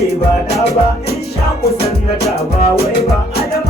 ce ba da ba in sha kusan na ta ba wai ba adama